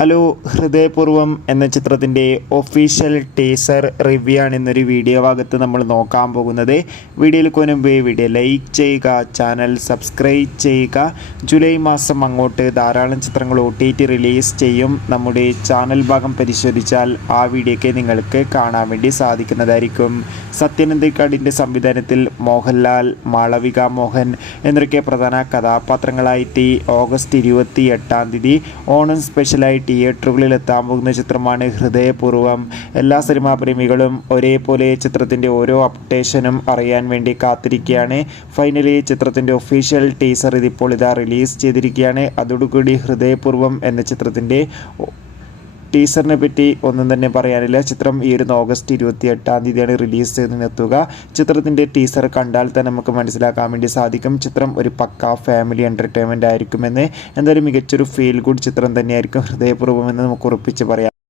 Hello, ഹൃദയപൂർവ്വം എന്ന ചിത്രത്തിൻ്റെ ഒഫീഷ്യൽ ടീസർ റിവ്യൂ ആണ് ഇന്നൊരു വീഡിയോ ഭാഗത്ത് നമ്മൾ നോക്കാൻ പോകുന്നത്. വീഡിയോയിൽ മുൻപ് വീഡിയോ ലൈക്ക് ചെയ്യുക, ചാനൽ സബ്സ്ക്രൈബ് ചെയ്യുക. ജൂലൈ മാസം അങ്ങോട്ട് ധാരാളം ചിത്രങ്ങൾ OTT റിലീസ് ചെയ്യും. നമ്മുടെ ചാനൽ ഭാഗം പരിശോധിച്ചാൽ ആ വീഡിയോയ്ക്ക് നിങ്ങൾക്ക് കാണാൻ വേണ്ടി സാധിക്കുന്നതായിരിക്കും. സത്യനന്ദിക്കാടിൻ്റെ സംവിധാനത്തിൽ മോഹൻലാൽ, മാളവിക മോഹൻ എന്നൊക്കെ പ്രധാന കഥാപാത്രങ്ങളായിട്ട് ഓഗസ്റ്റ് 28 ഓണം സ്പെഷ്യലായി തിയേറ്ററുകളിൽ എത്താൻ പോകുന്ന ചിത്രമാണ് ഹൃദയപൂർവ്വം. എല്ലാ സിനിമാ പ്രേമികളും ഒരേപോലെ ചിത്രത്തിൻ്റെ ഓരോ അപ്ഡേഷനും അറിയാൻ വേണ്ടി കാത്തിരിക്കുകയാണ്. ഫൈനലി ചിത്രത്തിൻ്റെ ഒഫീഷ്യൽ ടീസർ ഇതിപ്പോൾ റിലീസ് ചെയ്തിരിക്കുകയാണ്. അതോടുകൂടി ഹൃദയപൂർവ്വം എന്ന ചിത്രത്തിൻ്റെ ടീസറിനെ പറ്റി ഒന്നും തന്നെ പറയാനില്ല. ചിത്രം ഈ ഓഗസ്റ്റ് 28 റിലീസ് ചെയ്തെത്തുക. ചിത്രത്തിൻ്റെ ടീസർ കണ്ടാൽ തന്നെ നമുക്ക് മനസ്സിലാക്കാൻ വേണ്ടി സാധിക്കും ചിത്രം ഒരു പക്കാ ഫാമിലി എൻ്റർടൈൻമെൻ്റ് ആയിരിക്കുമെന്ന്. എന്തായാലും മികച്ചൊരു ഫീൽ ഗുഡ് ചിത്രം തന്നെയായിരിക്കും ഹൃദയപൂർവ്വം എന്ന് നമുക്ക് ഉറപ്പിച്ച് പറയാം.